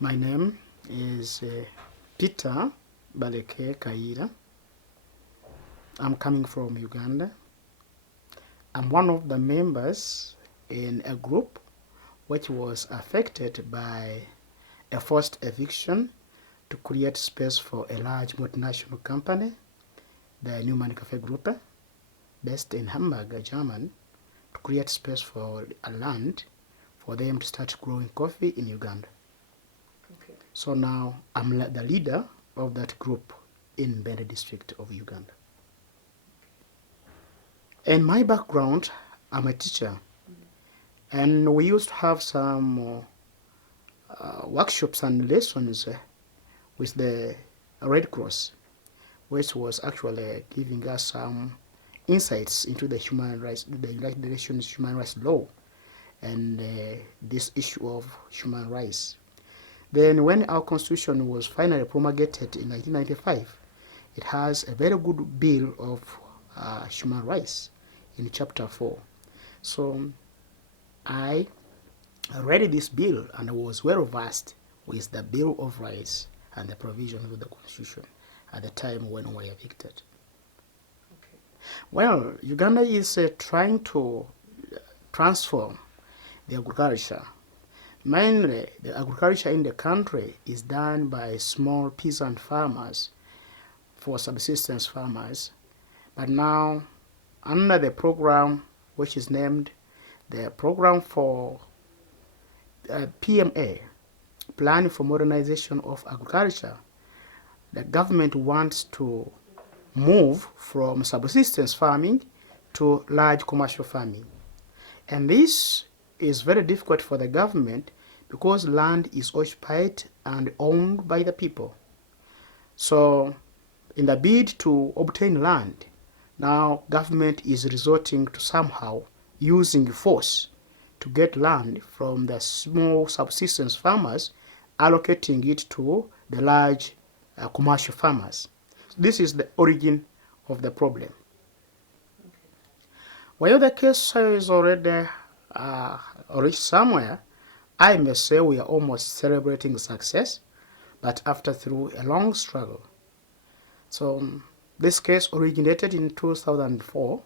My name is Peter Kayiira. I'm coming from Uganda. I'm one of the members in a group which was affected by a forced eviction to create space for a large multinational company, the Newman Cafe Group, based in Hamburg, Germany, to create space for a land for them to start growing coffee in Uganda. Okay. So now I'm the leader of that group in Bende district of Uganda. In my background, I'm a teacher, and we used to have some workshops and lessons with the Red Cross, which was actually giving us some insights into the human rights, the United Nations human rights law, and this issue of human rights. Then when our constitution was finally promulgated in 1995, it has a very good bill of human rights in chapter 4. So I read this bill and I was well versed with the Bill of Rights and the provisions of the constitution at the time when we were evicted. Okay. Well, Uganda is trying to transform the agriculture. Mainly, the agriculture in the country is done by small peasant farmers, for subsistence farmers. But now, under the program which is named the Program for PMA, Plan for Modernization of Agriculture, the government wants to move from subsistence farming to large commercial farming. And this is very difficult for the government because land is occupied and owned by the people. So in the bid to obtain land, now government is resorting to somehow using force to get land from the small subsistence farmers, allocating it to the large commercial farmers. This is the origin of the problem. Okay. While the case is already reached somewhere, I may say we are almost celebrating success, but after through a long struggle. So this case originated in 2001,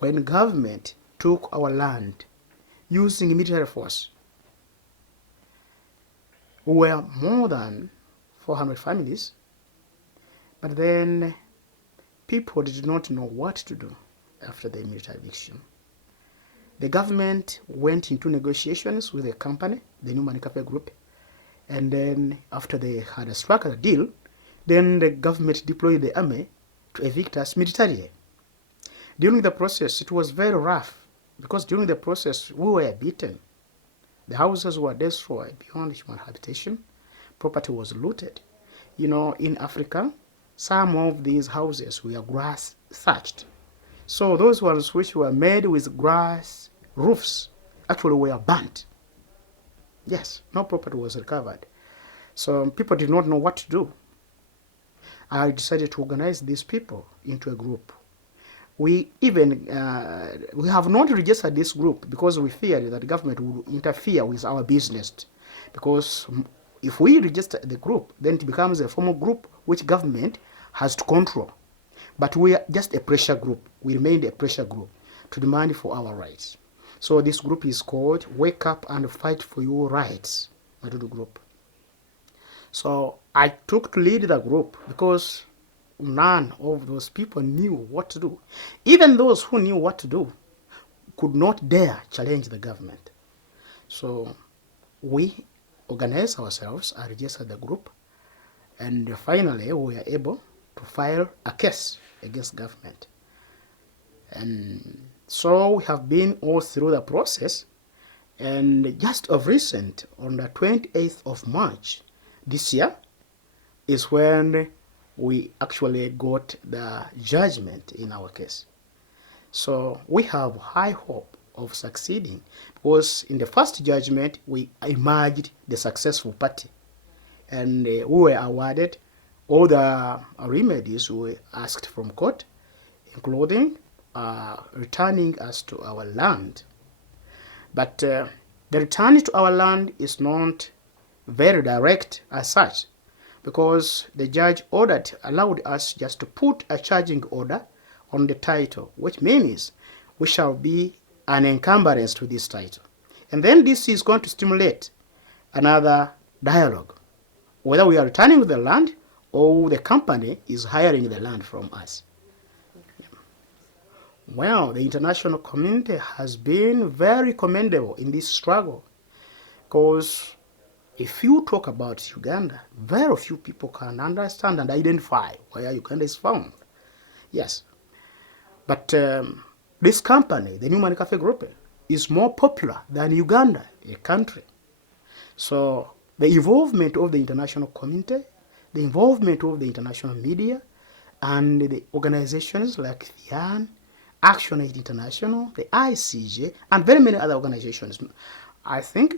when government took our land using military force. We were more than 400 families, but then people did not know what to do after the military eviction. The government went into negotiations with the company, the Newman Cafe Group, and then after they had struck a deal, then the government deployed the army to evict us militarily. During the process, it was very rough because during the process, we were beaten. The houses were destroyed beyond human habitation. Property was looted. You know, in Africa, some of these houses were grass thatched. So those ones which were made with grass roofs actually were burnt. Yes, no property was recovered. So people did not know what to do. I decided to organize these people into a group. We have not registered this group because we feared that the government would interfere with our business. Because if we register the group, then it becomes a formal group which government has to control. But we are just a pressure group. We remained a pressure group to demand for our rights. So this group is called Wake Up and Fight for Your Rights, Madudu Group. So I took to lead the group because none of those people knew what to do. Even those who knew what to do could not dare challenge the government. So we organized ourselves, I registered the group, and finally we were able to file a case against government. And so we have been all through the process, and just of recent, on the 28th of March this year, is when we actually got the judgment in our case. So we have high hope of succeeding because in the first judgment, we emerged the successful party, and we were awarded all the remedies we asked from court, including returning us to our land. But The return to our land is not very direct as such, because the judge allowed us just to put a charging order on the title, which means we shall be an encumbrance to this title. And then this is going to stimulate another dialogue, whether we are returning the land or the company is hiring the land from us. Well, the international community has been very commendable in this struggle, because if you talk about Uganda, very few people can understand and identify where Uganda is found. Yes. But this company, the Newman Cafe Group, is more popular than Uganda, a country. So the involvement of the international community, the involvement of the international media, and the organizations like FIAN, Action Aid International, the ICJ, and very many other organizations, I think,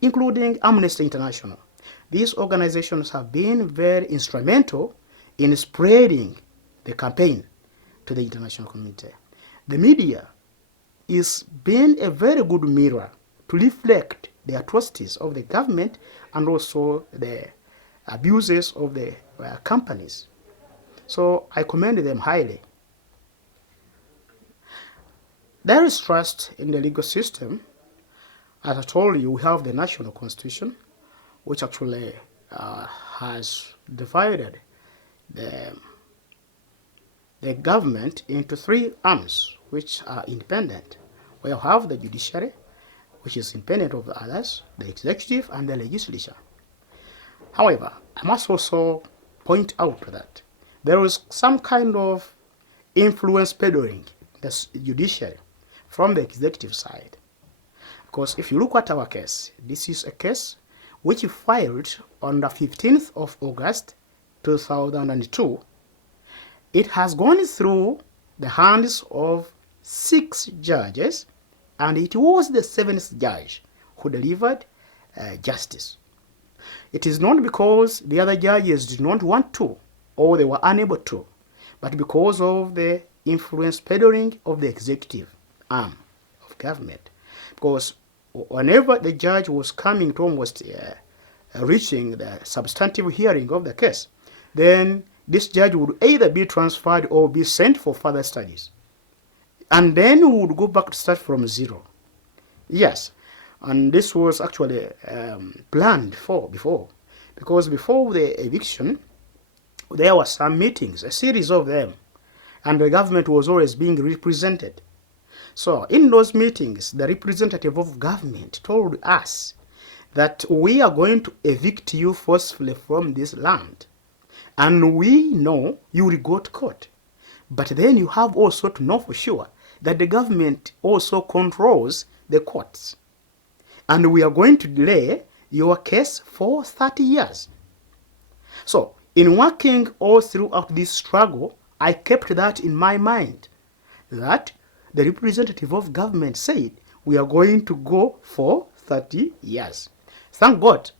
including Amnesty International. These organizations have been very instrumental in spreading the campaign to the international community. The media is being a very good mirror to reflect the atrocities of the government and also the abuses of the companies. So I commend them highly. There is trust in the legal system. As I told you, we have the national constitution, which actually has divided the government into three arms, which are independent. We have the judiciary, which is independent of the others, the executive, and the legislature. However, I must also point out that there is some kind of influence peddling the judiciary from the executive side. Because if you look at our case, this is a case which filed on the 15th of August 2002. It has gone through the hands of 6 judges, and it was the 7th judge who delivered justice. It is not because the other judges did not want to or they were unable to, but because of the influence peddling of the executive arm of government. Because whenever the judge was coming to almost reaching the substantive hearing of the case, then this judge would either be transferred or be sent for further studies. And then we would go back to start from zero. Yes, and this was actually planned for before. Because before the eviction, there were some meetings, a series of them, and the government was always being represented. So in those meetings, the representative of government told us that we are going to evict you forcefully from this land. And we know you will go to court. But then you have also to know for sure that the government also controls the courts. And we are going to delay your case for 30 years. So, in working all throughout this struggle, I kept that in my mind, that the representative of government said we are going to go for 30 years. Thank God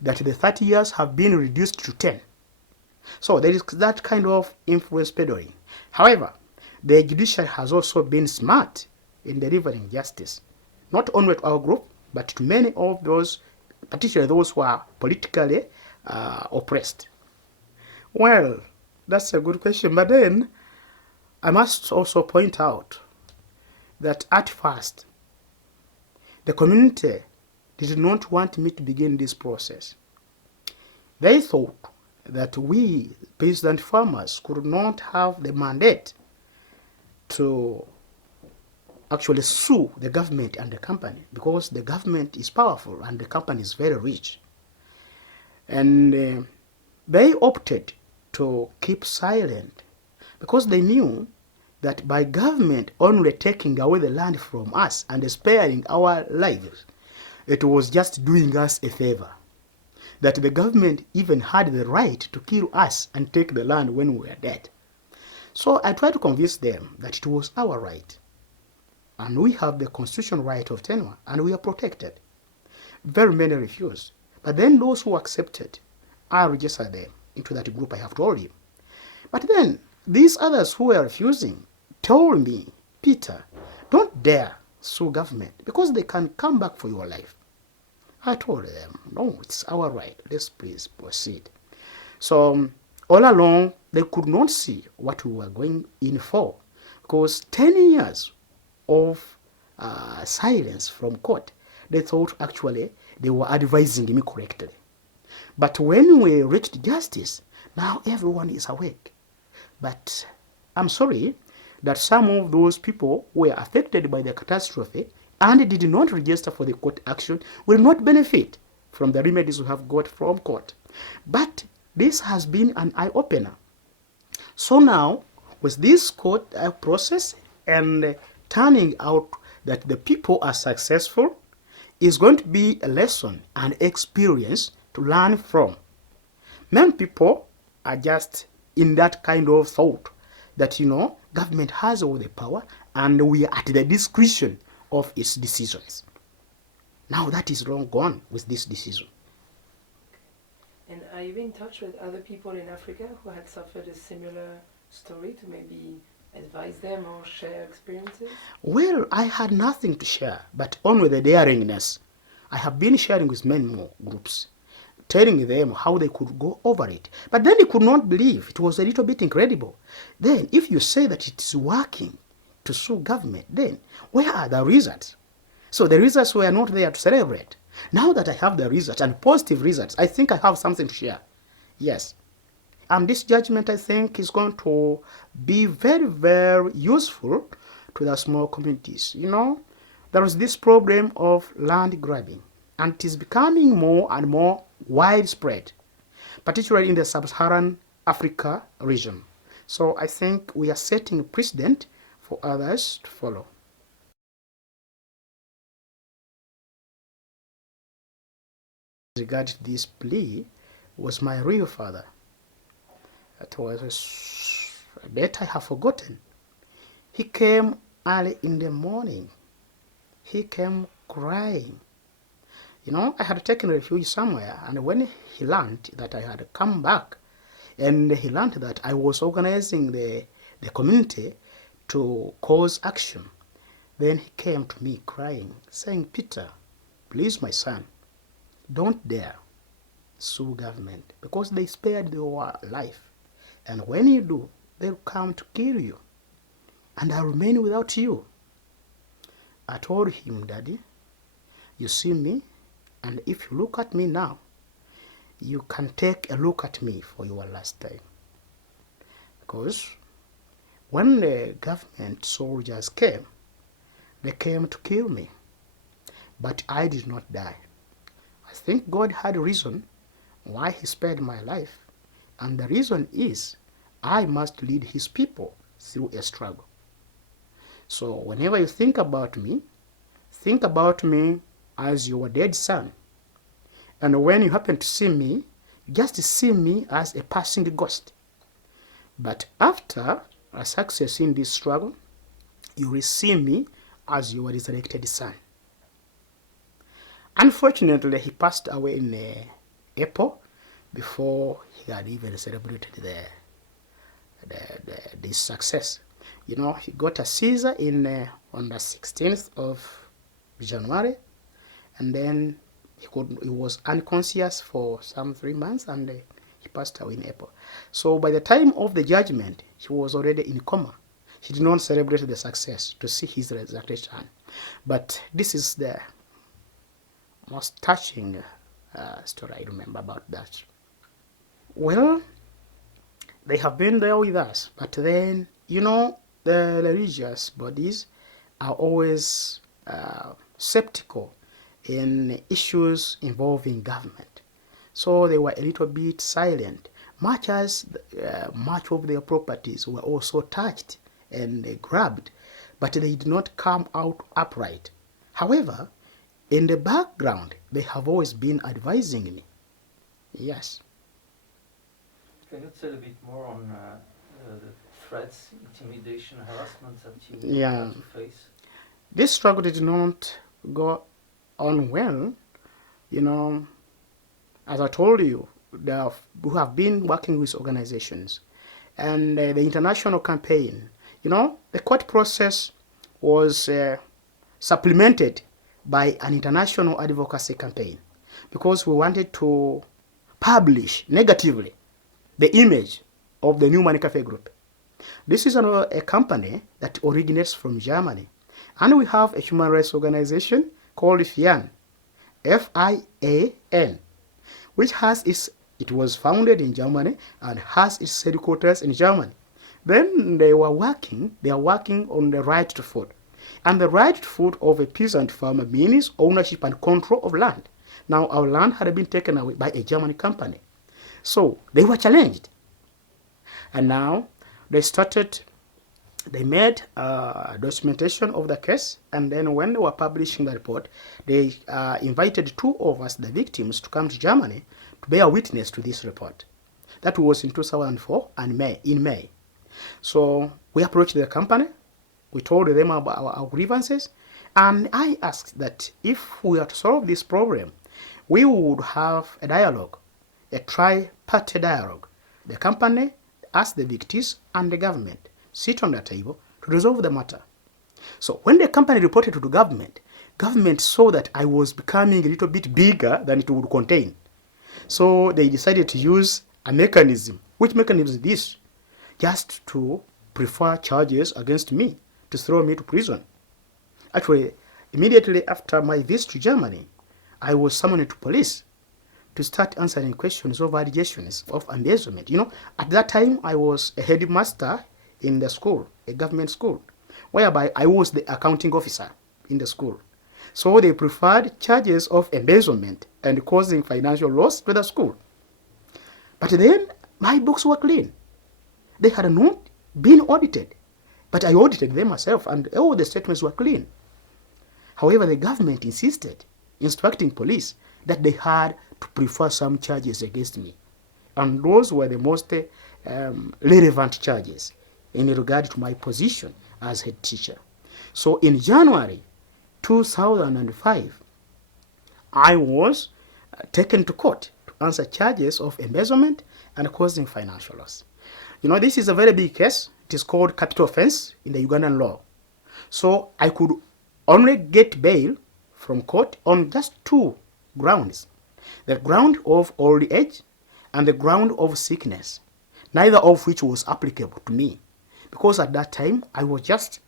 that the 30 years have been reduced to 10. So there is that kind of influence peddling. However, the judiciary has also been smart in delivering justice, not only to our group, but to many of those, particularly those who are politically oppressed. Well, that's a good question. But then I must also point out that at first, the community did not want me to begin this process. They thought that we, peasant farmers, could not have the mandate to actually sue the government and the company, because the government is powerful and the company is very rich. And they opted to keep silent because they knew that by government only taking away the land from us and sparing our lives, it was just doing us a favor. That the government even had the right to kill us and take the land when we were dead. So I tried to convince them that it was our right. And we have the constitutional right of tenure, and we are protected. Very many refused. But then those who accepted, I registered them into that group I have told you. But then these others who were refusing told me, Peter, don't dare sue government because they can come back for your life. I told them, no, it's our right. Let's please proceed. So all along, they could not see what we were going in for, because 10 years of silence from court, they thought actually they were advising me correctly. But when we reached justice, now everyone is awake. But I'm sorry that some of those people were affected by the catastrophe and did not register for the court action will not benefit from the remedies we have got from court. But this has been an eye-opener. So now, with this court process and turning out that the people are successful, is going to be a lesson and experience to learn from. Many people are just in that kind of thought that, government has all the power and we are at the discretion of its decisions. Now that is long gone with this decision. And are you in touch with other people in Africa who had suffered a similar story to maybe advise them or share experiences? Well, I had nothing to share, but only the daringness. I have been sharing with many more groups, telling them how they could go over it. But then they could not believe. It was a little bit incredible. Then if you say that it is working to sue government, then where are the results? So the results were not there to celebrate. Now that I have the results and positive results, I think I have something to share. Yes. And this judgment, I think, is going to be very, very useful to the small communities. There is this problem of land grabbing, and it is becoming more and more widespread, particularly in the sub-Saharan Africa region. So I think we are setting a precedent for others to follow. Regarding this plea was my real father. That was a bet I have forgotten. He came early in the morning. He came crying. I had taken refuge somewhere, and when he learned that I had come back, and he learned that I was organizing the community to cause action, then he came to me crying, saying, Peter, please, my son, don't dare sue government because they spared your life. And when you do, they'll come to kill you. And I'll remain without you. I told him, Daddy, you see me, and if you look at me now, you can take a look at me for your last time. Because when the government soldiers came, they came to kill me. But I did not die. I think God had a reason why he spared my life. And the reason is I must lead his people through a struggle. So whenever you think about me as your dead son. And when you happen to see me, just see me as a passing ghost. But after a success in this struggle, you will see me as your resurrected son. Unfortunately, he passed away in April before he had even celebrated this success. He got a seizure on the 16th of January, and then he was unconscious for some 3 months, and he passed away in April. So by the time of the judgment, he was already in coma. He did not celebrate the success to see his resurrection. But this is the most touching story I remember about that. Well, they have been there with us, but then, the religious bodies are always skeptical in issues involving government. So they were a little bit silent, much as much of their properties were also touched and grabbed, but they did not come out upright. However, in the background, they have always been advising me. Yes. Can you tell a bit more on the threats, intimidation, harassment that you had to face? This struggle did not go on well. As I told you, we have been working with organizations. And the international campaign, the court process was supplemented by an international advocacy campaign, because we wanted to publish negatively the image of the Newman Cafe Group. This is a company that originates from Germany, and we have a human rights organization called FIAN, F-I-A-N, which it was founded in Germany and has its headquarters in Germany. Then they are working on the right to food. And the right to food of a peasant farmer means ownership and control of land. Now, our land had been taken away by a German company. So they were challenged. And now they made documentation of the case, and then when they were publishing the report, they invited two of us, the victims, to come to Germany to bear witness to this report. That was in 2004 and in May. So we approached the company, we told them about our grievances, and I asked that if we are to solve this problem, we would have a dialogue, a tri-party dialogue. The company, us, the victims, and the government sit on the table to resolve the matter. So when the company reported to the government saw that I was becoming a little bit bigger than it would contain. So they decided to use a mechanism. Which mechanism is this? Just to prefer charges against me, to throw me to prison. Actually, immediately after my visit to Germany, I was summoned to police to start answering questions of allegations of embezzlement. At that time, I was a headmaster in the school, a government school, whereby I was the accounting officer in the school. So they preferred charges of embezzlement and causing financial loss to the school. But then my books were clean. They had not been audited, but I audited them myself, and all the statements were clean. However, the government insisted, instructing police, that they had to prefer some charges against me. And those were the most relevant charges in regard to my position as head teacher. So in January 2005, I was taken to court to answer charges of embezzlement and causing financial loss. This is a very big case. It is called capital offense in the Ugandan law. So I could only get bail from court on just two grounds: the ground of old age and the ground of sickness, neither of which was applicable to me, because at that time I was just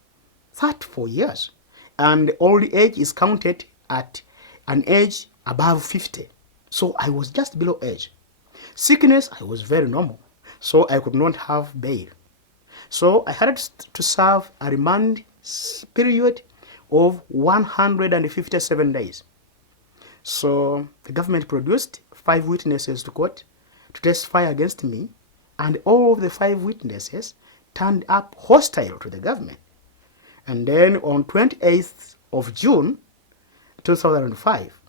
34 years, and old age is counted at an age above 50. So I was just below age. Sickness, I was very normal, so I could not have bail. So I had to serve a remand period of 157 days. So the government produced 5 witnesses to court to testify against me, and all of the 5 witnesses turned up hostile to the government. And then on 28th of June 2005,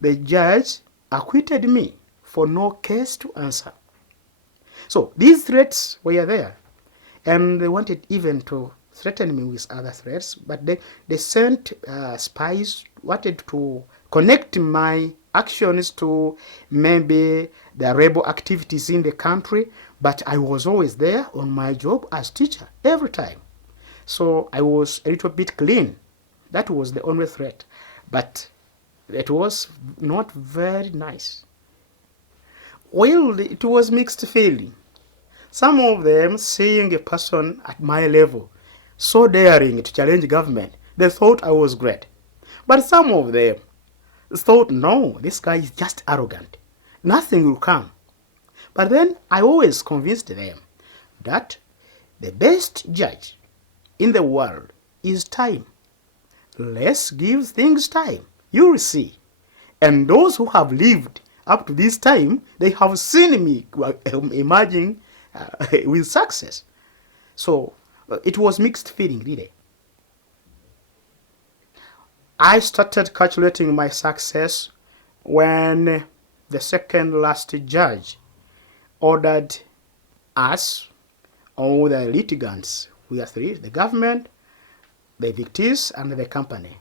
the judge acquitted me for no case to answer. So these threats were there, and they wanted even to threaten me with other threats, but they sent spies, wanted to connect my actions to maybe the rebel activities in the country, but I was always there on my job as teacher every time. So I was a little bit clean. That was the only threat, but it was not very nice. Well, it was mixed feeling. Some of them, seeing a person at my level so daring to challenge government, they thought I was great. But some of them thought, no, this guy is just arrogant. Nothing will come. But then I always convinced them that the best judge in the world is time. Let's give things time. You will see. And those who have lived up to this time, they have seen me emerging with success. So it was mixed feeling, really. I started calculating my success when the second last judge ordered us, all the litigants, we are 3, the government, the victims, and the company.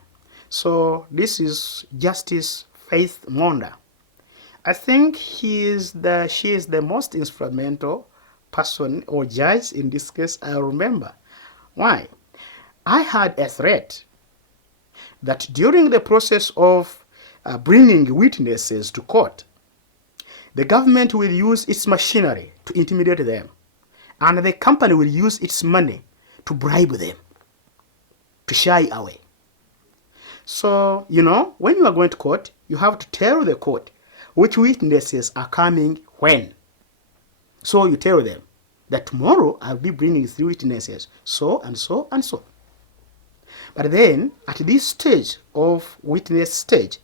So this is Justice Faith Monda. I think she is the most instrumental person or judge in this case I remember. Why? I had a threat. that during the process of bringing witnesses to court, the government will use its machinery to intimidate them, and the company will use its money to bribe them, to shy away. So, when you are going to court, you have to tell the court which witnesses are coming when. So you tell them that tomorrow I'll be bringing 3 witnesses, so and so and so. But then, at this stage of witness stage,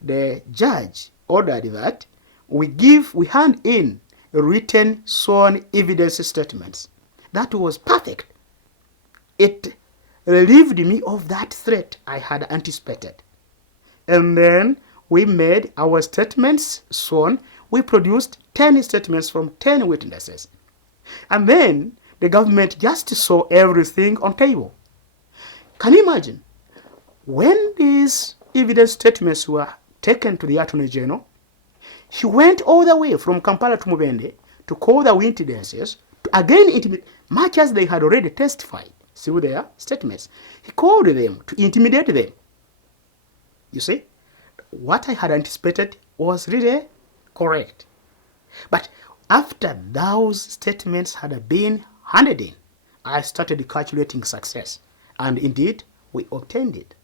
the judge ordered that we hand in written sworn evidence statements. That was perfect. It relieved me of that threat I had anticipated. And then we made our statements sworn. We produced 10 statements from 10 witnesses. And then the government just saw everything on table. Can you imagine? When these evidence statements were taken to the Attorney General, he went all the way from Kampala to Mubende to call the witnesses to again intimidate, much as they had already testified through their statements. He called them to intimidate them. You see, what I had anticipated was really correct. But after those statements had been handed in, I started calculating success. And indeed, we obtained it.